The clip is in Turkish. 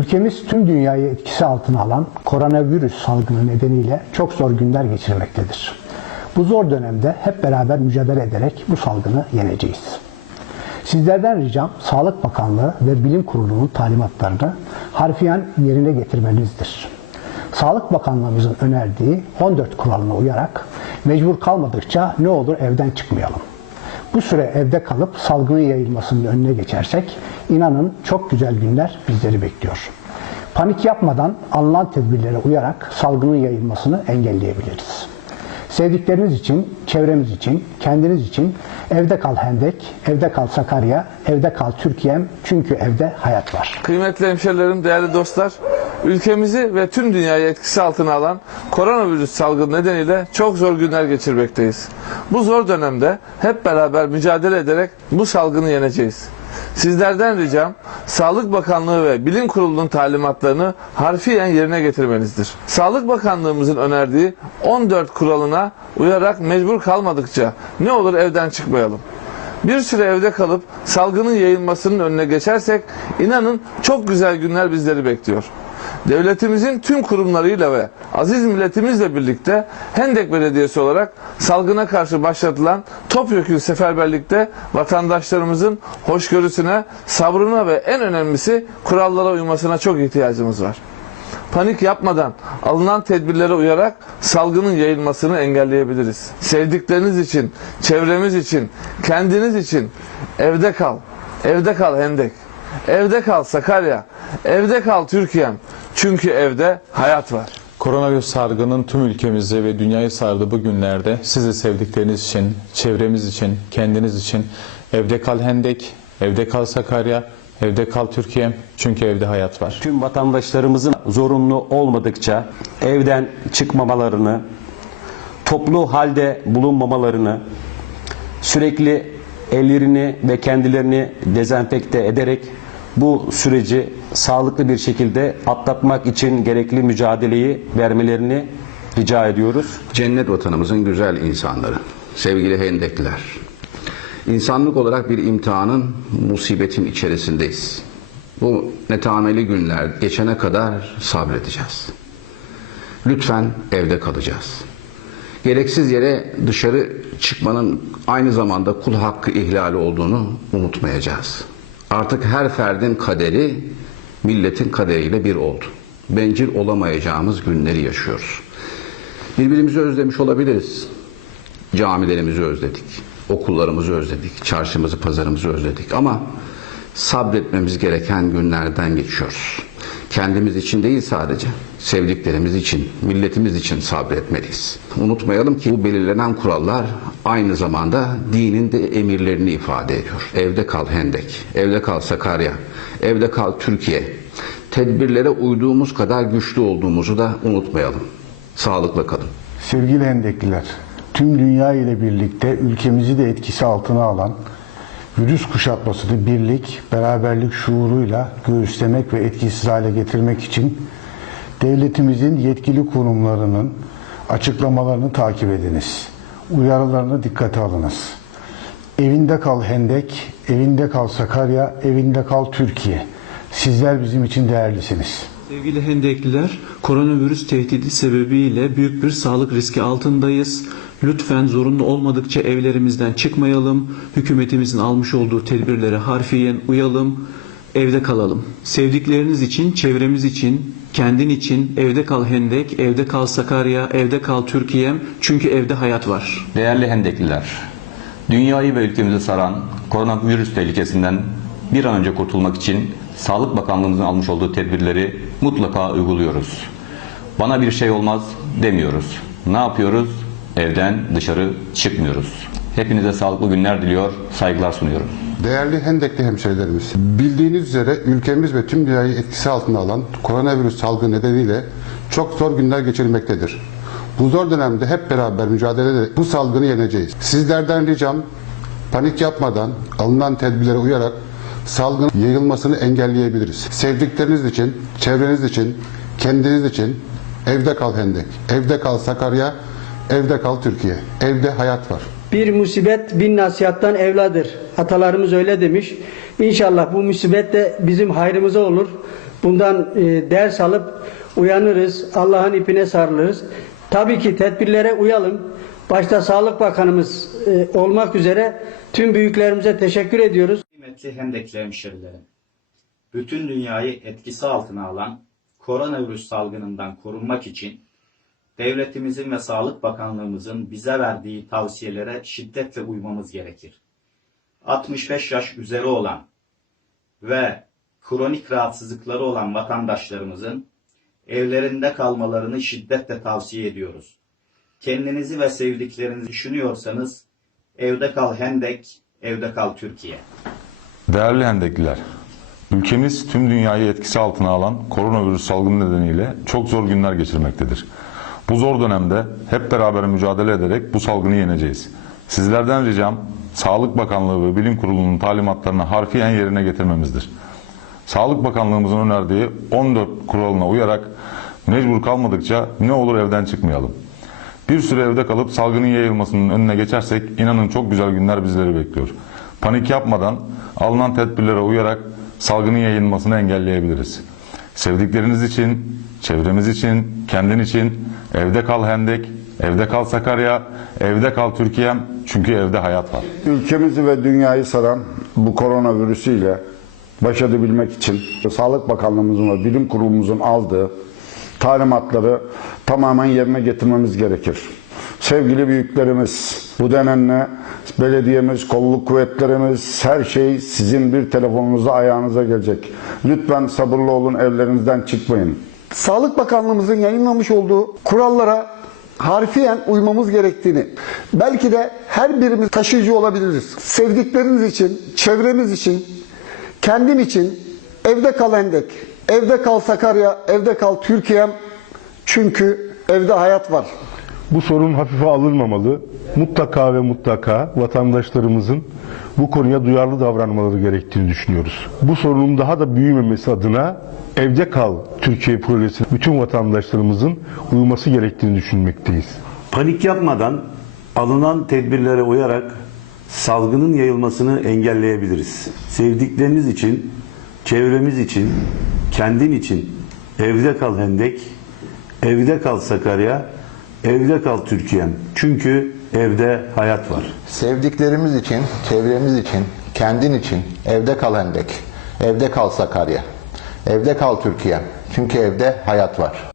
Ülkemiz tüm dünyayı etkisi altına alan koronavirüs salgını nedeniyle çok zor günler geçirmektedir. Bu zor dönemde hep beraber mücadele ederek bu salgını yeneceğiz. Sizlerden ricam Sağlık Bakanlığı ve Bilim Kurulu'nun talimatlarını harfiyen yerine getirmenizdir. Sağlık Bakanlığımızın önerdiği 14 kuralına uyarak mecbur kalmadıkça ne olur evden çıkmayalım. Bu süre evde kalıp salgının yayılmasının önüne geçersek inanın çok güzel günler bizleri bekliyor. Panik yapmadan alınan tedbirlere uyarak salgının yayılmasını engelleyebiliriz. Sevdikleriniz için, çevremiz için, kendiniz için evde kal Hendek, evde kal Sakarya, evde kal Türkiye'm çünkü evde hayat var. Kıymetli hemşerilerim, değerli dostlar, ülkemizi ve tüm dünyayı etkisi altına alan koronavirüs salgını nedeniyle çok zor günler geçirmekteyiz. Bu zor dönemde hep beraber mücadele ederek bu salgını yeneceğiz. Sizlerden ricam Sağlık Bakanlığı ve Bilim Kurulu'nun talimatlarını harfiyen yerine getirmenizdir. Sağlık Bakanlığımızın önerdiği 14 kuralına uyarak mecbur kalmadıkça ne olur evden çıkmayalım. Bir süre evde kalıp salgının yayılmasının önüne geçersek inanın çok güzel günler bizleri bekliyor. Devletimizin tüm kurumlarıyla ve aziz milletimizle birlikte Hendek Belediyesi olarak salgına karşı başlatılan topyekün seferberlikte vatandaşlarımızın hoşgörüsüne, sabrına ve en önemlisi kurallara uymasına çok ihtiyacımız var panik yapmadan alınan tedbirlere uyarak salgının yayılmasını engelleyebiliriz. Sevdikleriniz için, çevremiz için, kendiniz için evde kal. Evde kal Hendek. Evde kal Sakarya. Evde kal Türkiye'm. Çünkü evde hayat var. Koronavirüs salgının tüm ülkemizi ve dünyayı sardığı bu günlerde sizi sevdikleriniz için, çevremiz için, kendiniz için evde kal Hendek, evde kal Sakarya, evde kal Türkiye çünkü evde hayat var. Tüm vatandaşlarımızın zorunlu olmadıkça evden çıkmamalarını, toplu halde bulunmamalarını, sürekli ellerini ve kendilerini dezenfekte ederek bu süreci sağlıklı bir şekilde atlatmak için gerekli mücadeleyi vermelerini rica ediyoruz. Cennet vatanımızın güzel insanları, sevgili hendekliler. İnsanlık olarak bir imtihanın, musibetin içerisindeyiz. Bu netameli günler geçene kadar sabredeceğiz. Lütfen evde kalacağız. Gereksiz yere dışarı çıkmanın aynı zamanda kul hakkı ihlali olduğunu unutmayacağız. Artık her ferdin kaderi milletin kaderiyle bir oldu. Bencil olamayacağımız günleri yaşıyoruz. Birbirimizi özlemiş olabiliriz. Camilerimizi özledik, okullarımızı özledik, çarşımızı, pazarımızı özledik ama sabretmemiz gereken günlerden geçiyoruz. Kendimiz için değil sadece, sevdiklerimiz için, milletimiz için sabretmeliyiz. Unutmayalım ki bu belirlenen kurallar aynı zamanda dinin de emirlerini ifade ediyor. Evde kal Hendek, evde kal Sakarya, evde kal Türkiye. Tedbirlere uyduğumuz kadar güçlü olduğumuzu da unutmayalım. Sağlıkla kalın. Sevgili Hendekliler, tüm dünya ile birlikte ülkemizi de etkisi altına alan virüs kuşatmasını birlik, beraberlik şuuruyla göğüslemek ve etkisiz hale getirmek için devletimizin yetkili kurumlarının açıklamalarını takip ediniz. Uyarılarını dikkate alınız. Evinde kal Hendek, evinde kal Sakarya, evinde kal Türkiye. Sizler bizim için değerlisiniz. Sevgili Hendekliler, koronavirüs tehdidi sebebiyle büyük bir sağlık riski altındayız. Lütfen zorunlu olmadıkça evlerimizden çıkmayalım. Hükümetimizin almış olduğu tedbirlere harfiyen uyalım. Evde kalalım. Sevdikleriniz için, çevremiz için, kendin için evde kal Hendek, evde kal Sakarya, evde kal Türkiye'm. Çünkü evde hayat var. Değerli Hendekliler, dünyayı ve ülkemizi saran koronavirüs tehlikesinden bir an önce kurtulmak için Sağlık Bakanlığımızın almış olduğu tedbirleri mutlaka uyguluyoruz. Bana bir şey olmaz demiyoruz. Ne yapıyoruz? Evden dışarı çıkmıyoruz. Hepinize sağlıklı günler diliyor, saygılar sunuyorum. Değerli Hendekli hemşehrilerimiz, bildiğiniz üzere ülkemiz ve tüm dünyayı etkisi altına alan koronavirüs salgını nedeniyle çok zor günler geçirmektedir. Bu zor dönemde hep beraber mücadele ederek bu salgını yeneceğiz. Sizlerden ricam panik yapmadan alınan tedbirlere uyarak salgının yayılmasını engelleyebiliriz. Sevdikleriniz için, çevreniz için, kendiniz için evde kal Hendek, evde kal Sakarya, evde kal Türkiye. Evde hayat var. Bir musibet bin nasihattan evladır. Atalarımız öyle demiş. İnşallah bu musibet de bizim hayrımıza olur. bundan e, ders alıp uyanırız, Allah'ın ipine sarılırız. Tabii ki tedbirlere uyalım. Başta Sağlık Bakanımız e, olmak üzere tüm büyüklerimize teşekkür ediyoruz. Kıymetli Hendekli hemşerilerim, bütün dünyayı etkisi altına alan koronavirüs salgınından korunmak için devletimizin ve Sağlık Bakanlığımızın bize verdiği tavsiyelere şiddetle uymamız gerekir. 65 yaş üzeri olan ve kronik rahatsızlıkları olan vatandaşlarımızın evlerinde kalmalarını şiddetle tavsiye ediyoruz. Kendinizi ve sevdiklerinizi düşünüyorsanız evde kal Hendek, evde kal Türkiye. Değerli Hendekliler, ülkemiz tüm dünyayı etkisi altına alan koronavirüs salgını nedeniyle çok zor günler geçirmektedir. Bu zor dönemde hep beraber mücadele ederek bu salgını yeneceğiz. Sizlerden ricam Sağlık Bakanlığı ve Bilim Kurulu'nun talimatlarını harfiyen yerine getirmemizdir. Sağlık Bakanlığımızın önerdiği 14 kuralına uyarak mecbur kalmadıkça ne olur evden çıkmayalım. Bir süre evde kalıp salgının yayılmasının önüne geçersek inanın çok güzel günler bizleri bekliyor. Panik yapmadan alınan tedbirlere uyarak salgının yayılmasını engelleyebiliriz. Sevdikleriniz için, çevremiz için, kendin için evde kal Hendek, evde kal Sakarya, evde kal Türkiye'm çünkü evde hayat var. Ülkemizi ve dünyayı saran bu koronavirüsüyle baş edebilmek için Sağlık Bakanlığımızın ve Bilim Kurulumuzun aldığı talimatları tamamen yerine getirmemiz gerekir. Sevgili büyüklerimiz, bu denenle belediyemiz, kolluk kuvvetlerimiz, her şey sizin bir telefonunuza, ayağınıza gelecek. Lütfen sabırlı olun, evlerinizden çıkmayın. Sağlık Bakanlığımızın yayınlamış olduğu kurallara harfiyen uymamız gerektiğini, belki de her birimiz taşıyıcı olabiliriz. Sevdikleriniz için, çevremiz için, kendin için evde kal Hendek, evde kal Sakarya, evde kal Türkiye'm. Çünkü evde hayat var. Bu sorun hafife alınmamalı. Mutlaka ve mutlaka vatandaşlarımızın bu konuya duyarlı davranmaları gerektiğini düşünüyoruz. Bu sorunun daha da büyümemesi adına evde kal Türkiye projesine bütün vatandaşlarımızın uyması gerektiğini düşünmekteyiz. Panik yapmadan alınan tedbirlere uyarak salgının yayılmasını engelleyebiliriz. Sevdikleriniz için, çevremiz için, kendin için evde kal Hendek, evde kal Sakarya, evde kal Türkiye'm. Çünkü evde hayat var. Sevdiklerimiz için, çevremiz için, kendin için evde kal Hendek, evde kal Sakarya, evde kal Türkiye. Çünkü evde hayat var.